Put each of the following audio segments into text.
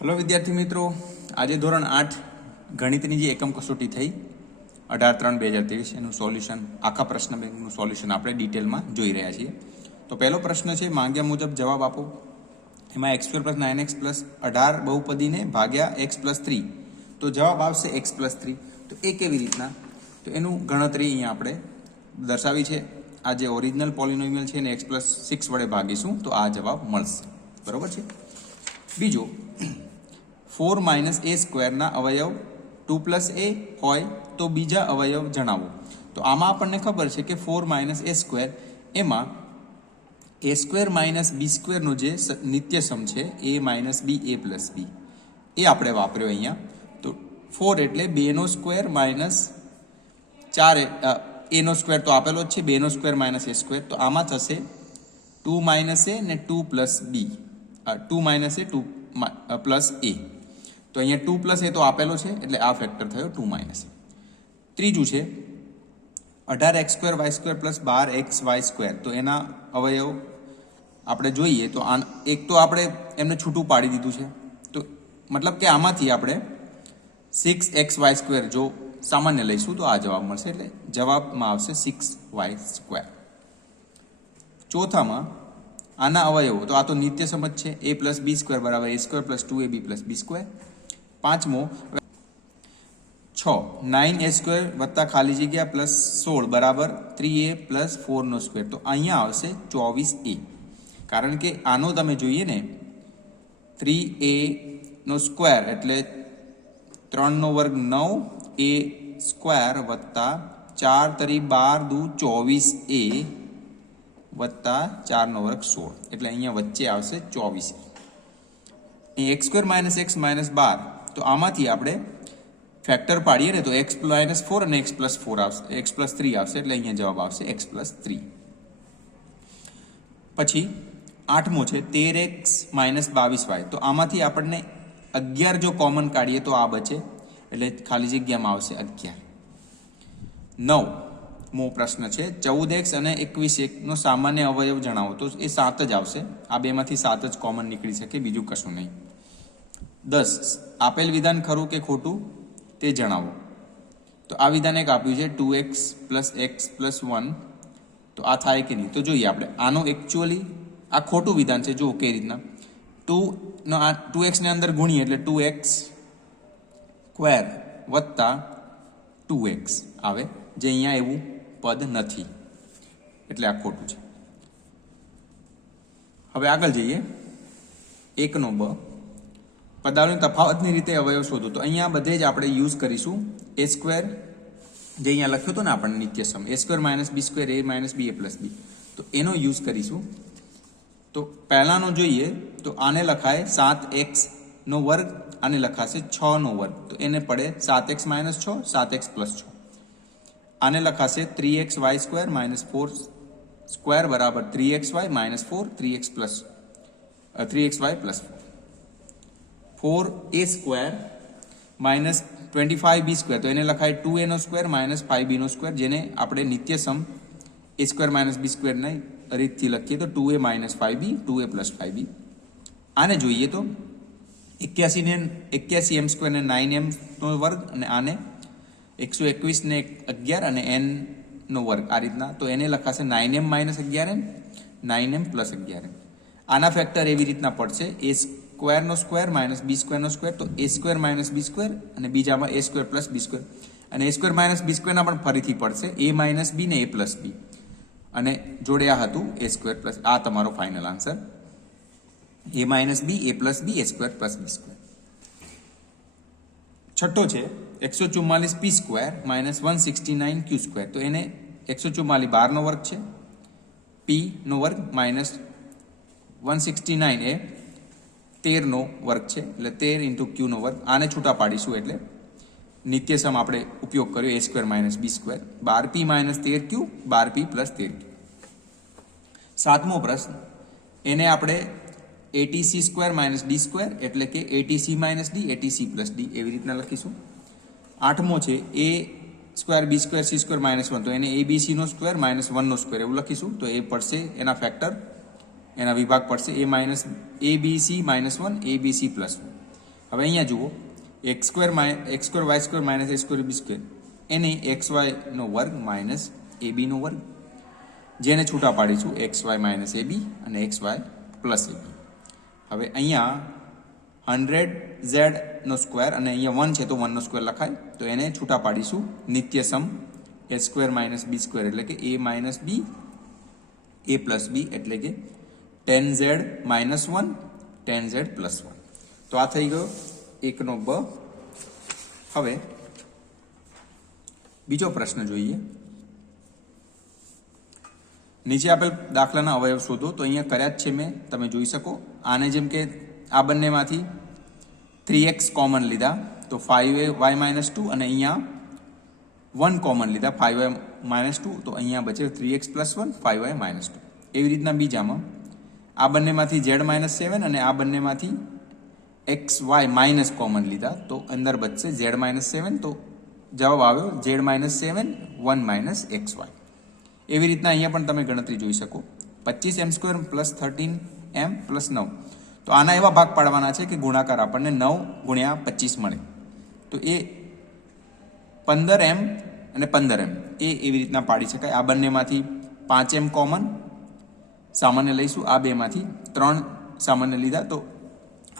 Hello विद्यार्थी मित्रों, आज धोरण 8 गणितनी जे एकम कसोटी थई 18-3-2023 एनु सोल्यूशन आखा प्रश्न बेंकनु सोल्यूशन आपणे डिटेलमां जोई रह्या छीए। तो पहलो प्रश्न छे मांग्या मुजब जवाब आपो। एमां x² + 9x + 18 बहुपदीने भाग्या x + 3 तो जवाब आवशे x + 3। तो ए केवी रीतना? तो एनु गणतरी अहींया आपणे दर्शावी छे। आ जे ओरिजिनल पोलिनोमियल छे ने x + 6 वडे भागीशुं तो आ जवाब मळशे। बरोबर छे। बीजो 4 - a² ना अवयव 2 + a होय तो बीजा अवयव जणावो। तो आमा आपने खबर है कि 4 - a² एमा a² - b² नो जे नित्य सम है a - b a + b ए आपणे वापर्यो अहींया। तो 4 एटले 2² - 4 a² तो आपेलो ज छे 2² - a²। तो आमा थशे 2 - a ने 2 + b 2 - a 2 + a। तो अहींया 2 + a तो आपेलो छे એટલે આ ફેક્ટર થયો 2 - a। ત્રીજું છે 18x² y² + 12xy²। તો એના અવયવ આપણે જોઈએ તો એક તો આપણે એમને છૂટું પાડી દીધું છે। તો મતલબ કે આમાંથી આપણે 6xy² જો સામાન્ય લઈશું તો આ જવાબ મળશે, એટલે જવાબમાં આવશે 6y²। ચોથામાં આના અવયવો તો આ તો નિત્ય સમજ છે a + b² = a² + 2ab + b²। પાંચમો 6 9a² + ખાલી જગ્યા +16 = 3a + 4² તો અહીંયા આવશે 24a। કારણ કે આનો તમે જોઈએ ને 3a² એટલે 3² 9a² + 4 * 12 = 24a + 4² 16 એટલે અહીંયા વચ્ચે આવશે 24a। x² - x - 12 तो आमाथी आपणे फैक्टर पाड़ीए ने तो x - 4 અને x + 4 आवशे, x + 3 आवशे એટલે અહીંયા જવાબ આવશે x + 3। પછી આઠમો છે 13x - 22y તો આમાંથી આપણને 11 જો કોમન કાઢીએ તો આ બચે એટલે ખાલી જગ્યામાં આવશે 11। નવમો પ્રશ્ન છે 14x અને 21x નો સામાન્ય અવયવ જણાવો તો એ 7 જ આવશે। આ બેમાંથી 7 જ કોમન નીકળી શકે, બીજું કશું નહીં। 10 આપેલ વિધાન ખરું કે ખોટું તે જણાવો। તો આ વિધાન એક આપ્યું છે 2x + x + 1 તો આ થાય કે નહીં તો જોઈએ આપણે। આનો એકચ્યુઅલી આ ખોટું વિધાન છે। જો કઈ રીતના 2x ને અંદર ગુણીએ એટલે 2x² + 2x આવે, જે અહીંયા એવું પદ નથી એટલે આ ખોટું છે। હવે આગળ જઈએ 1 બ પદાવલી તફાવતની રીતે અવયવ શોધો। તો અહીંયા બધે જ આપણે યુઝ કરીશું a² જે અહીંયા લખ્યો હતો ને આપણને નિત્ય સમ a² - b² a - b a + b તો એનો યુઝ કરીશું। તો પહેલાનો જોઈએ તો આને લખાય 7x² આને લખાશે 6² તો એને પડે 7x - 6 7x + 6। આને લખાશે 3xy² - 4² = 3xy - 4 3xy + 4 4a² - 25b² તો એને લખાય 2a² - 5b² જેને આપણે નિત્ય સમ a² - b² ને રીતથી લખીએ તો 2a - 5b 2a + 5b। આને જોઈએ તો 81m² ને 9m² અને આને 121 ને 11 અને n² આ રીતના તો એને લખાશે 9m - 11n 9m + 11n। આના ફેક્ટર એવી રીતના પડશે a² - b² તો a² - b² અને બીજામાં a² + b² અને a² - b² ના પણ ફરીથી પડશે a - b ને a + b અને જોડે આ હતું a² + આ તમારો final answer a - b a + b a² + b²। છઠ્ઠો છે 144p² - 169q² તો એને 144 12² છે p² - 169 એ 13² છે એટલે 13 × q²। આને છૂટા પાડીશું એટલે નિત્ય સમ આપણે ઉપયોગ કર્યો a² - b² 12p - 13q 12p + 13q। સાતમો પ્રશ્ન એને આપણે atc² - d² એટલે કે atc - d atc + d એવી રીતના લખીશું। આઠમો છે a² b² c² - 1 તો એને abc² - 1² એવું લખીશું તો એ પડશે એના ફેક્ટર એના વિભાગ પડશે abc - 1 abc + 1। હવે અહીંયા જુઓ x square y square minus a square b square એને એક્સ વાયનો વર્ગ માઇનસ એ બીનો વર્ગ, જેને છૂટા પાડીશું x y minus a b અને x y plus a b. હવે અહીંયા 100z નો સ્ક્વેર અને અહીંયા 1 છે તો 1 નો સ્ક્વેર લખાય, તો એને છૂટા પાડીશું નિત્યસમ એ સ્ક્વેર માઇનસ બી સ્ક્વેર એટલે કે એ માઇનસ બી એ પ્લસ બી એટલે કે 10z માઇનસ 1 10z પ્લસ 1. તો આ થઈ ગયો 1 નો બ. હવે બીજો પ્રશ્ન જોઈએ. નીચે આપેલ દાખલાના અવયવ શોધો. તો અહીંયા કર્યા જ છે મેં, તમે જોઈ શકો. આને જેમ કે આ બંનેમાંથી 3x કોમન લીધા તો 5y માઇનસ 2 અને અહીંયા 1 કોમન લીધા 5y માઇનસ 2 તો અહીંયા બચે 3x પ્લસ 1 5y માઇનસ 2. એવી રીતના બીજામાં આ બંનેમાંથી z માઇનસ 7 અને આ બંનેમાંથી xy માઇનસ કોમન લીધા તો અંદર બચશે z માઇનસ 7, તો જવાબ આવ્યો z માઇનસ 7 1 માઇનસ xy. એવી રીતના અહીંયા પણ તમે ગણતરી જોઈ શકો. 25m² plus 13m plus 9. તો આના એવા ભાગ પાડવાના છે કે ગુણાકાર આપણને 9 ગુણ્યા 25 મળે. તો એ 15m અને 15m એ એવી રીતના પાડી શકાય. આ બંનેમાંથી 5m કોમન સામાન્ય લઈશું, આ બેમાંથી 3 સામાન્ય લીધા તો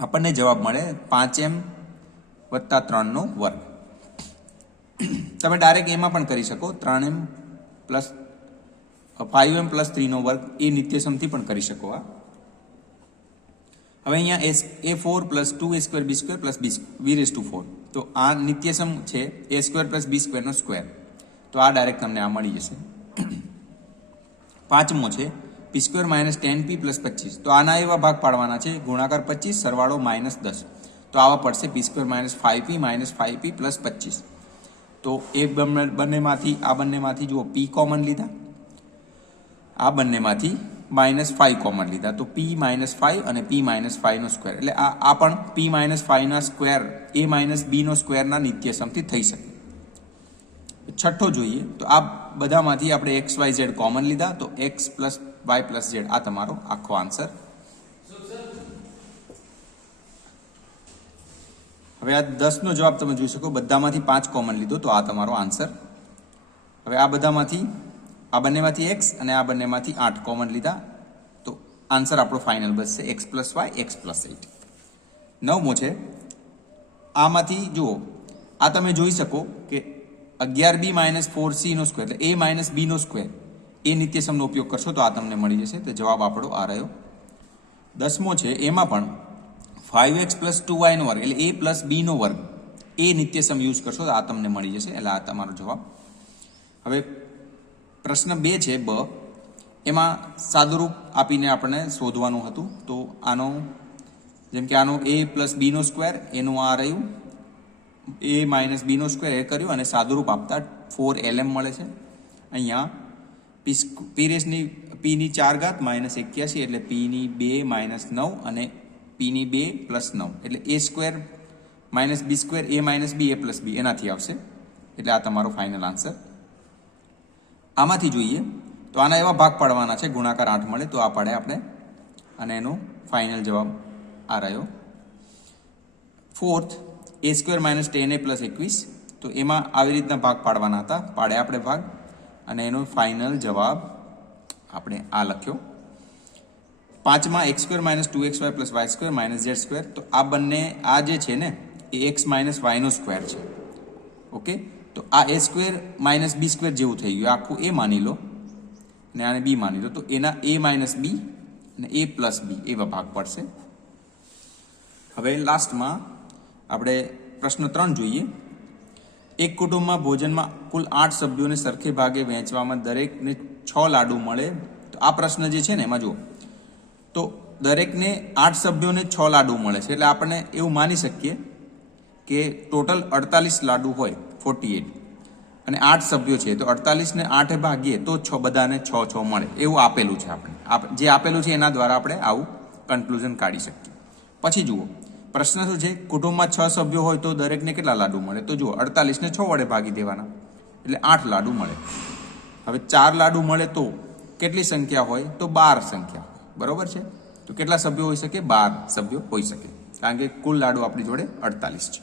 આપણને જવાબ મળે 5m વત્તા 3નો વર્ગ. તમે ડાયરેક્ટ એમાં પણ કરી શકો, 3m પ્લસ 5m પ્લસ 3નો વર્ગ એ નિત્યસમથી પણ કરી શકો. હવે અહીંયા a4 plus 2a² b² plus b⁴. તો આ નિત્યસમ છે a² પ્લસ b² નો સ્ક્વેર. તો આ ડાયરેક્ટ તમને આ મળી જશે. પાંચમો છે p² માઇનસ 10p પ્લસ 25. તો આના એવા ભાગ પાડવાના છે ગુણાકાર 25 સરવાળો માઇનસ 10. તો આવા પડશે p² minus 5p minus 5p plus 25. તો એ બંનેમાંથી જુઓ p કોમન લીધા, આ બંનેમાંથી -5 કોમન લીધા તો p -5 અને p -5 નો સ્ક્વેર એટલે આ પણ p -5 ના સ્ક્વેર a b નો સ્ક્વેરના નિત્યસમથી થઈ શકે. છઠ્ઠો જોઈએ તો આ બધામાંથી આપણે x y z કોમન લીધા તો x plus y plus z આ તમારો આખો આન્સર. હવે આ 10 નો જવાબ તમે જોઈ શકો, બધામાંથી 5 કોમન લીધો તો આ તમારો આન્સર. હવે આ બધામાંથી આ બંનેમાંથી x અને આ બંનેમાંથી 8 કોમન લીધા તો આન્સર આપણો ફાઇનલ બચશે x plus y x plus 8. નવમો છે આમાંથી જુઓ, આ તમે જોઈ શકો કે 11b માઇનસ 4c નો સ્ક્વેર એટલે a માઇનસ b નો સ્ક્વેર એ નિત્યસમનો ઉપયોગ કરશો તો આ તમને મળી જશે. તો જવાબ આપણો આ રહ્યો. 10મો છે એમાં પણ 5x પ્લસ 2y નો વર્ગ એટલે a પ્લસ b નો વર્ગ એ નિત્યસમ યુઝ કરશો તો આ તમને મળી જશે. એટલે આ તમારો જવાબ. હવે પ્રશ્ન 2 છે બ, એમાં સાદુરૂપ આપીને આપણને શોધવાનું હતું. તો આનો જેમ કે આનો a પ્લસ b નો સ્ક્વેર એનું આ રહ્યું, a માઇનસ b નો સ્ક્વેર એ કર્યું અને સાદુરૂપ આપતા 4lm મળે છે. અહીંયા p ની 4 ઘાત માઇનસ 81 એટલે p ની 2 માઇનસ 9 અને p ની 2 પ્લસ 9 એટલે a square minus b square a minus b a plus b એનાથી આવશે. એટલે આ તમારો ફાઇનલ આન્સર. આમાંથી જોઈએ તો આના એવા ભાગ પાડવાના છે ગુણાકાર 8 મળે તો આ પાડે આપણે અને એનો ફાઇનલ જવાબ આ રહ્યો. Fourth a² minus 10a plus 21. તો એમાં આવી રીતના ભાગ પાડવાના હતા, પાડે આપણે ભાગ અને એનો ફાઇનલ જવાબ આપણે આ લખ્યો. પાંચમાં x² minus 2xy plus y² minus z². તો આ બંને આ જે છે ને એ x માઇનસ y નો સ્ક્વેર છે. ઓકે, તો આ a² માઇનસ b² જેવું થઈ ગયું, આખું a માની લો અને આને b માની લો તો એના a માઇનસ b અને a પ્લસ b એવા ભાગ પડશે. હવે લાસ્ટમાં આપણે પ્રશ્ન 3 જોઈએ. એક કુટુંબમાં ભોજનમાં કુલ 8 સભ્યોને સરખે ભાગે વહેંચવામાં દરેકને 6 લાડુ મળે. તો આ પ્રશ્ન જે છે ને એમાં જુઓ તો દરેકને 8 સભ્યોને 6 લાડુ મળે છે એટલે આપણે એવું માની શકીએ કે ટોટલ 48 લાડુ હોય 48 અને 8 સભ્યો છે તો 48 ને 8 ભાગીએ તો બધાને 6 મળે એવું આપેલું છે. આપણે જે આપેલું છે એના દ્વારા આપણે આવું કન્ક્લુઝન કાઢી શકીએ. પછી જુઓ પ્રશ્ન શું છે, કુટુંબમાં 6 સભ્યો હોય તો દરેકને કેટલા લાડુ મળે? તો જુઓ 48 ને 6 વડે ભાગી દેવાના એટલે 8 લાડુ મળે. હવે 4 લાડુ મળે તો કેટલી સંખ્યા હોય? તો 12 સંખ્યા. બરોબર છે, તો કેટલા સભ્યો હોઈ શકે? 12 સભ્યો હોઈ શકે. કારણ કે કુલ લાડુ આપણી જોડે 48 છે.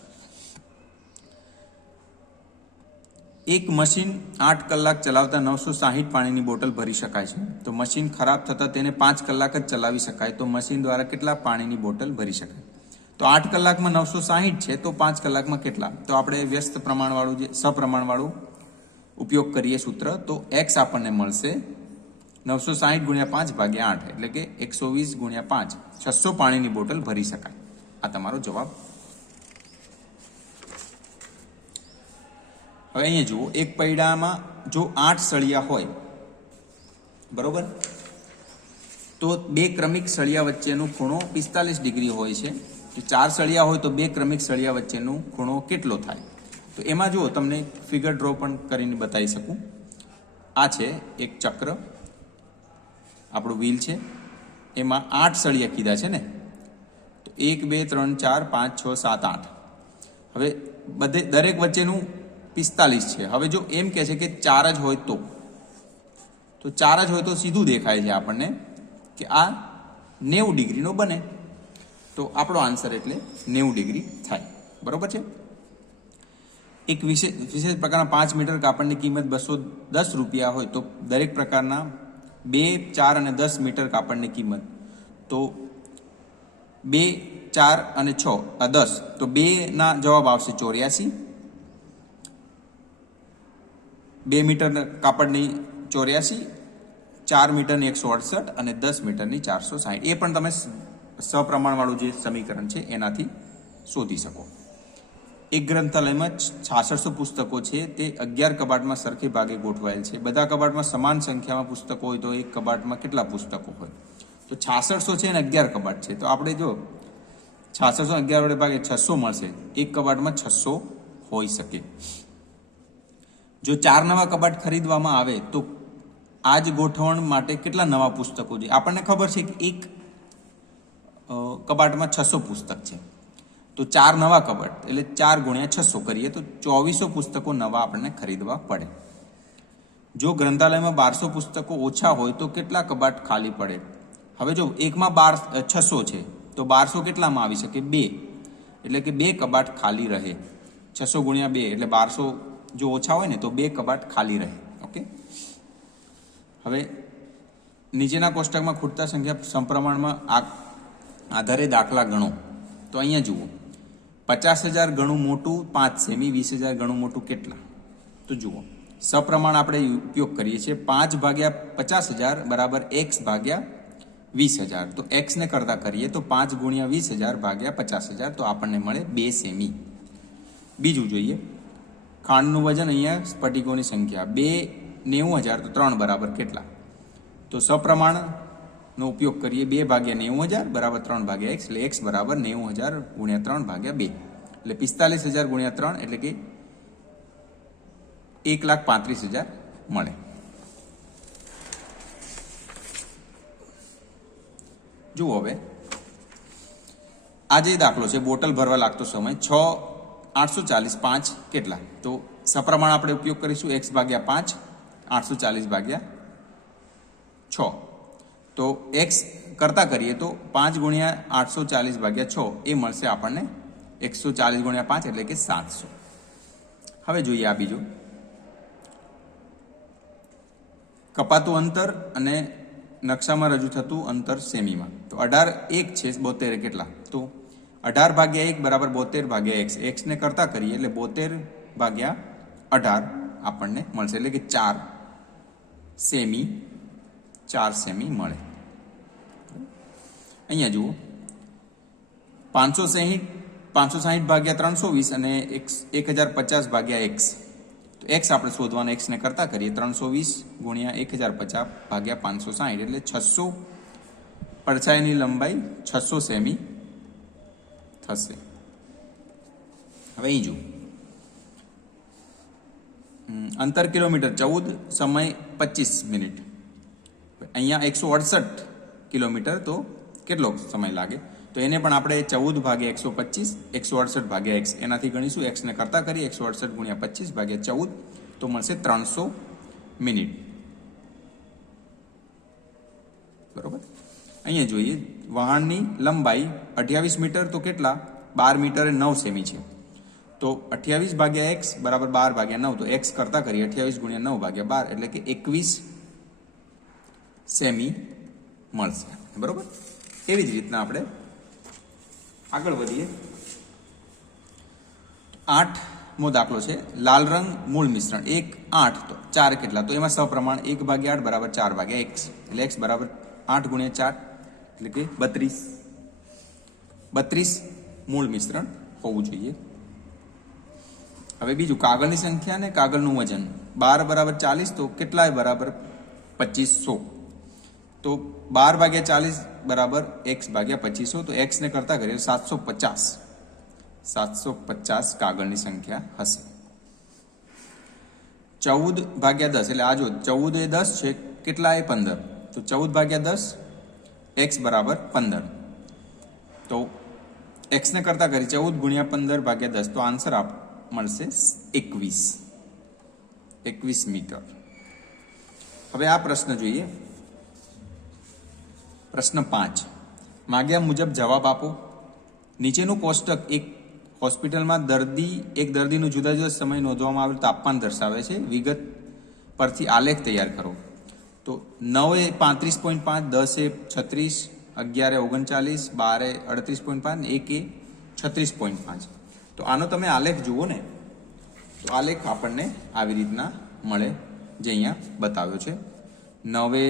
એક મશીન 8 કલાક ચલાવતા 960 પાણીની બોટલ ભરી શકાય છે. તો મશીન ખરાબ થતાં તેને 5 કલાક જ ચલાવી શકાય, તો મશીન દ્વારા કેટલા પાણીની બોટલ ભરી શકાય? તો 8 કલાકમાં 960 છે, તો 5 કલાકમાં કેટલા? તો આપણે વ્યસ્ત પ્રમાણવાળું જે સપ્રમાણવાળું ઉપયોગ કરીએ સૂત્ર, તો x આપણને મળશે 960 ગુણ્યા 5 ભાગ્યા 8, એટલે કે 120 ગુણ્યા 5, 600 પાણીની બોટલ ભરી શકાય. આ તમારો જવાબ. હવે અહીંયા જુઓ, એક પૈડામાં જો 8 સળિયા હોય, બરોબર, તો 2 ક્રમિક સળિયા વચ્ચેનો ખૂણો 45 ડિગ્રી હોય છે. તો 4 સળિયા હોય તો 2 ક્રમિક સળિયા વચ્ચેનો ખૂણો કેટલો થાય? તો એમાં જુઓ, તમને ફિગર ડ્રો પણ કરીને બતાવી શકું. આ છે એક ચક્ર, આપણું વ્હીલ છે, એમાં 8 સળિયા કીધા છે ને, તો 1 2 3 4 5 6 7 8. હવે દરેક વચ્ચેનું 45 છે. હવે જો એમ કહે છે કે 4 જ હોય તો 4 જ હોય તો સીધું દેખાય છે આપણને કે આ 90 ડિગ્રીનો બને. તો આપણો આન્સર એટલે 90 ડિગ્રી થાય. બરોબર છે. એક વિશેષ પ્રકારના 5 મીટર કાપડની કિંમત 210 રૂપિયા હોય, તો દરેક પ્રકારના 2, 4 અને 10 મીટર કાપડની કિંમત, તો 2, 4 અને 6 આ 10, તો 2 ના જવાબ આવશે 84, 2 મીટર કાપડની 84, 4 મીટરની 168 અને 10 મીટરની 460. એ પણ તમે સપ્રમાણવાળું જે સમીકરણ છે એનાથી શોધી શકો. એક ગ્રંથાલયમાં 6600 પુસ્તકો છે, તે 11 કબાટમાં સરખે ભાગે ગોઠવાયેલ છે. બધા કબાટમાં સમાન સંખ્યામાં પુસ્તકો હોય તો એક કબાટમાં કેટલા પુસ્તકો હોય? તો 6600 છે અને 11 કબાટ છે, તો આપણે જો 6600 11 વડે ભાગે 600 મળશે. એક કબાટમાં 600 હોઈ શકે. જો 4 નવા કબાટ ખરીદવામાં આવે તો આ જ ગોઠવણ માટે કેટલા નવા પુસ્તકો છે? આપણને ખબર છે કે એક કબાટમાં 600 પુસ્તક છે, તો 4 નવા કબાટ એટલે 4 ગુણ્યા 600 કરીએ તો 2400 પુસ્તકો નવા આપણને ખરીદવા પડે. જો ગ્રંથાલયમાં 1200 પુસ્તકો ઓછા હોય તો કેટલા કબાટ ખાલી પડે? હવે જો એકમાં 600 છે, તો 1200 કેટલામાં આવી શકે? 2, એટલે કે 2 કબાટ ખાલી રહે. 600 ગુણ્યા 2 એટલે 1200 જો ઓછા હોય ને તો 2 કબાટ ખાલી રહે. ઓકે. હવે નીચેના કોષ્ટકમાં ખૂટતા સંખ્યા સમપ્રમાણમાં આધારે દાખલા ગણો. તો અહીંયા જુઓ, 50,000 ગણું મોટું 5 સેમી, 20,000 ગણું મોટું કેટલા? તો જુઓ, સપ્રમાણ આપણે ઉપયોગ કરીએ છીએ. 5 ભાગ્યા 50,000 બરાબર x ભાગ્યા 20,000. તો x ને કરતા કરીએ તો 5 ગુણ્યા 20,000 ભાગ્યા 50,000, તો આપણને મળે 2 સેમી. બીજું જોઈએ, ખાંડનું વજન, અહીંયા સ્ફટિકોની સંખ્યા 2 90,000, તો 3 બરાબર કેટલા? તો સપ્રમાણનો ઉપયોગ કરીએ. 2 ભાગ્યા 90,000 બરાબર 3 ભાગ્યા x, એટલે x બરાબર 90,000 ગુણ્યા 3 ભાગ્યા 2, એટલે 45,000 ગુણ્યા 3 એટલે કે 1,35,000 મળે. જુઓ, હવે આ જે દાખલો છે, બોટલ ભરવા લાગતો સમય 6,840 5 કેટલા? તો સપ્રમાણ આપણે ઉપયોગ કરીશું. x ભાગ્યા 5, 840 ભાગ્યા 6. તો x કરતા કરીએ તો 5 ગુણ્યા 840 ભાગ્યા 6 એ મળશે આપણને 140 ગુણ્યા 5 એટલે કે 700. હવે જોઈએ આ બીજું, કપાતું અંતર અને નકશામાં રજૂ થતું અંતર સેમીમાં. તો 18 1 છે, 72 કેટલા? તો 18 ભાગ્યા 1 બરાબર 72 ભાગ્યા x. x ને કરતા કરીએ એટલે 72 ભાગ્યા 18 આપણને મળશે, એટલે કે 4 સેમી મળે. અહીંયા જુઓ, 560 ભાગ્યા 320 અને 1050 ભાગ્યા x. તો x આપણે શોધવાનો, x ને કરતા કરીએ 320 ગુણ્યા 1050 ભાગ્યા 560 એટલે 600. પડછાયાની લંબાઈ 600 સેમી થશે. હવે અહીં જુઓ, અંતર કિલોમીટર 14, સમય 25 મિનિટ. અહીંયા 168 કિલોમીટર, તો કેટલો સમય લાગે? તો એને પણ આપણે 14 ભાગ્યા 125, 168 ભાગ્યા x એનાથી ગણીશું. x ને કરતા કરીએ 168 ગુણ્યા 25 ભાગ્યા 14, તો મળશે 300 મિનિટ. બરોબર. અહીંયા જોઈએ, વહાણની લંબાઈ 28 મીટર તો કેટલા 12 મીટર 9 સેમી છે. તો 28 ભાગ્યા x બરાબર 12 ભાગ્યા 9. તો x કરતા કરીએ 28 ગુણ્યા 9 ભાગ્યા 12 એટલે કે 21 સેમી મળશે. બરોબર. એવી જ રીતના આપણે આગળ વધીએ. 8મો દાખલો છે. લાલ રંગ મૂળ મિશ્રણ 1 8 તો 4 કેટલા? તો એમાં સપ્રમાણ 1 ભાગ્યા 8 બરાબર 4 ભાગ્યા x એટલે x બરાબર 8 ગુણ્યા 4 એટલે કે 32 મૂળ મિશ્રણ હોવું જોઈએ. હવે બીજું કાગળની સંખ્યા ને કાગળનું વજન 12 બરાબર 40 તો કેટલાય બરાબર 2500. તો 12 ભાગ્યા 40 બરાબર x ભાગ્યા 2500. તો x ને કરતા કરીએ 750 કાગળની સંખ્યા હશે. 14 ભાગ્યા 10 એટલે આ જો 14 એ 10 છે, કેટલા એ 15. તો 14 ભાગ્યા 10 x બરાબર 15. તો x ને કરતા કરી 14 ગુણ્યા 15 ભાગ્યા 10 તો આન્સર મળશે 21 મીટર. હવે આ પ્રશ્ન જોઈએ. પ્રશ્ન 5 માગ્યા મુજબ જવાબ આપો. નીચેનું કોષ્ટક એક હોસ્પિટલમાં એક દર્દીનું જુદા જુદા સમય નોંધવામાં આવેલું તાપમાન દર્શાવે છે. વિગત પરથી આલેખ તૈયાર કરો. તો 9 એ 35.5, 10 એ 36, 11 એ 39, 12 એ 38.5, 1 એ 36.5. તો આનો તમે આલેખ જુઓ ને તો આલેખ આપણને આવી રીતના મળે જે અહીંયા બતાવ્યો છે. 9 એ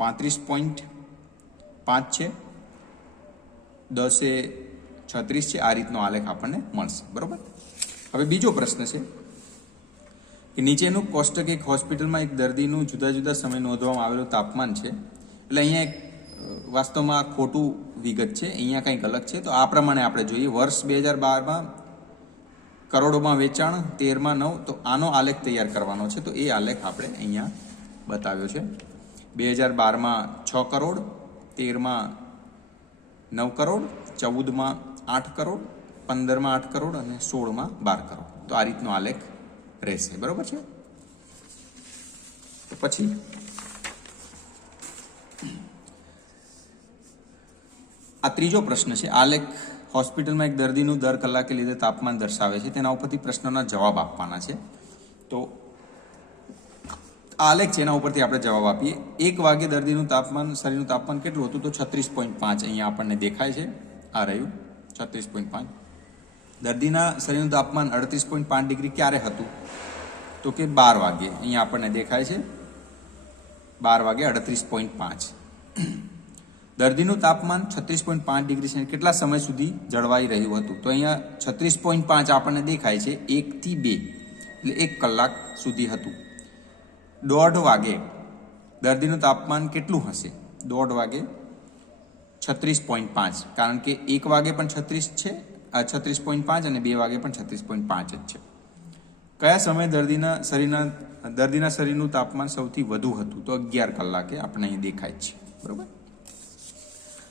35.5 છે, 10 એ 36 છે. આ રીતનો આલેખ આપણને મળશે. બરોબર. હવે બીજો પ્રશ્ન છે કે નીચેનું કોષ્ટક એક હોસ્પિટલમાં એક દર્દીનું જુદા જુદા સમય નોંધવામાં આવેલું તાપમાન છે. એટલે અહીંયા એક વાસ્તવમાં ખોટું વિગત છે, અહીંયા કંઈક અલગ છે. તો આ પ્રમાણે આપણે જોઈએ. વર્ષ 2012માં કરોડોમાં વેચાણ, 13માં 9. તો આનો આલેખ તૈયાર કરવાનો છે. તો એ આલેખ આપણે અહીંયા બતાવ્યો છે. 2012માં 6 કરોડ, 13માં 9 કરોડ, 14માં 8 કરોડ, 15માં 8 કરોડ અને 16માં 12 કરોડ. તો આ રીતનો આલેખ રહેશે. બરોબર છે. તો પછી આ ત્રીજો પ્રશ્ન છે. આલેખ હોસ્પિટલમાં એક દર્દીનું દર કલાકે લીધે તાપમાન દર્શાવે છે. તેના ઉપરથી પ્રશ્નના જવાબ આપવાના છે. તો આલેખ છે એના ઉપરથી આપણે જવાબ આપીએ. 1 વાગે દર્દીનું તાપમાન, શરીરનું તાપમાન કેટલું હતું? તો 36.5 અહીંયા આપણને દેખાય છે. આ રહ્યું 36.5. દર્દીના શરીરનું તાપમાન 38.5 ડિગ્રી ક્યારે હતું? તો કે 12 વાગે. અહીંયા આપણને દેખાય છે 12 વાગે 38.5. દર્દીનું તાપમાન 36.5 ડિગ્રી છે કેટલા સમય સુધી જળવાઈ રહ્યું હતું? તો અહીંયા 36.5 આપણને દેખાય છે 1 થી 2 એટલે 1 કલાક સુધી હતું. 1:30 વાગે દર્દીનું તાપમાન કેટલું હશે? 1:30 વાગે 36.5, કારણ કે 1 વાગે પણ 36 છે, 36.5 અને 2 વાગે પણ 36.5 જ છે. કયા સમયે દર્દીના શરીરનું તાપમાન સૌથી વધુ હતું? તો 11 કલાકે આપણે અહીં દેખાય છે. બરોબર.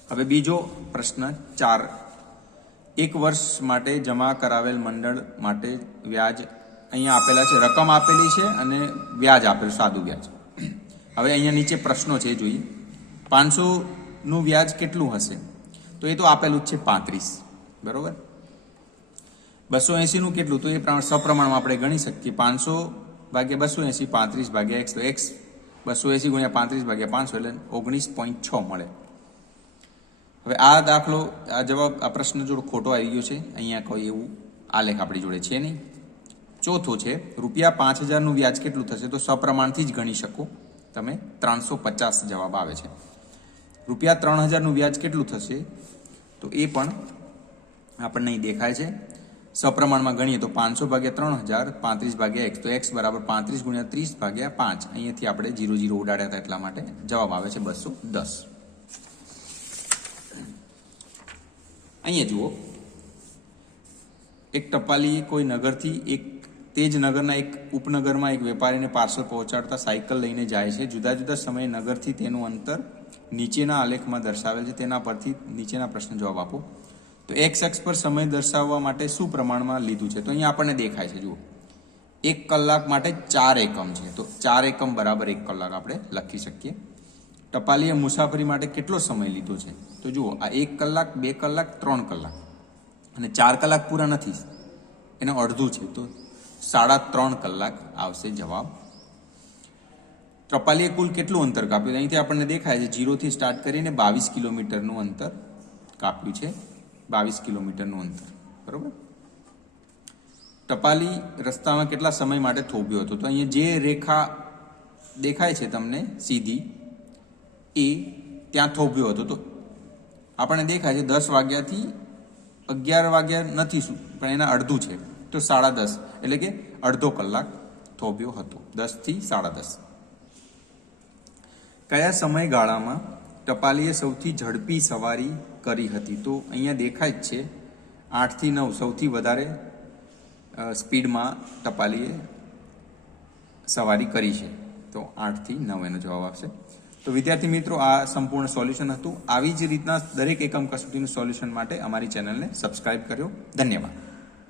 હવે બીજો પ્રશ્ન 4. 1 વર્ષ માટે જમા કરાવેલ મંડળ માટે વ્યાજ અહીંયા આપેલા છે, રકમ આપેલી છે અને વ્યાજ આપેલું, સાદું વ્યાજ. હવે અહીંયા નીચે પ્રશ્નો છે જોઈએ. 500નું વ્યાજ કેટલું હશે? તો એ તો આપેલું જ છે 35. બરોબર. 280નું કેટલું? તો એ સપ્રમાણમાં આપણે ગણી શકીએ. 500 ભાગ્યા 280, 35 ભાગ્યા x. તો x 280 ગુણ્યા 35 ભાગ્યા 500 એટલે 19.6 મળે. હવે આ દાખલો, આ જવાબ, આ પ્રશ્ન જોડે ખોટો આવી ગયો છે. અહીંયા કોઈ એવું આલેખ આપણી જોડે છે નહીં. ચોથો છે રૂપિયા 5000નું વ્યાજ કેટલું થશે? તો સપ્રમાણથી જ ગણી શકો તમે. 350 જવાબ આવે છે. રૂપિયા 3000નું વ્યાજ કેટલું થશે? તો એ પણ આપણને અહીં દેખાય છે. સપ્રમાણમાં ગણીએ તો 500 ભાગ્યા 3000, 35 ભાગ્યા x. તો x બરાબર 35 ગુણ્યા 30 ભાગ્યા 5. અહીંયાથી આપણે 0 ઉડાડ્યા હતા એટલા માટે જવાબ આવે છે 210. અહીંયા જુઓ. એક ટપાલી કોઈ નગરથી તે જ નગરના એક ઉપનગરમાં એક વેપારીને પાર્સલ પહોંચાડતા સાયકલ લઈને જાય છે. જુદા જુદા સમયે નગરથી તેનું અંતર નીચેના આલેખમાં દર્શાવેલ છે. તેના પરથી નીચેના પ્રશ્ન જવાબ આપો. તો x અક્ષ પર સમય દર્શાવવા માટે શું પ્રમાણમાં લીધું છે? તો અહીંયા આપણને દેખાય છે. જુઓ, 1 કલાક માટે 4 એકમ છે. તો 4 એકમ બરાબર 1 કલાક આપણે લખી શકીએ. ટપાલીએ મુસાફરી માટે કેટલો સમય લીધો છે? તો જુઓ, આ 1 કલાક, 2 કલાક, 3 કલાક અને 4 કલાક પૂરા નથી, એને અડધું છે, તો 3.5 કલાક આવશે જવાબ. ટપાલીએ કુલ કેટલું અંતર કાપ્યું? અહીંથી આપણને દેખાય છે 0 થી સ્ટાર્ટ કરીને 22 કિલોમીટરનું અંતર કાપ્યું છે. 22 કિલોમીટરનું અંતર, બરોબર. ટપાલી રસ્તામાં કેટલા સમય માટે થોભ્યો હતો? તો અહીંયા જે રેખા દેખાય છે તમને સીધી, એ ત્યાં થોભ્યો હતો. તો આપણને દેખાય છે 10 વાગ્યાથી 11 વાગ્યા નથી શું, પણ એના અડધું છે, તો 10:30, એટલે કે અડધો કલાક થોભ્યો હતો. 10 થી 10:30. કયા સમયગાળામાં ટપાલીએ સૌથી ઝડપી સવારી કરી હતી? તો અહીંયા દેખાય જ છે 8 થી 9 સૌથી વધારે સ્પીડમાં ટપાલીએ સવારી કરી છે. તો 8 થી 9 એનો જવાબ આવશે. તો વિદ્યાર્થી મિત્રો, આ સંપૂર્ણ સોલ્યુશન હતું. આવી જ રીતના દરેક એકમ કસોટીનું સોલ્યુશન માટે અમારી ચેનલને સબસ્ક્રાઇબ કર્યો. ધન્યવાદ.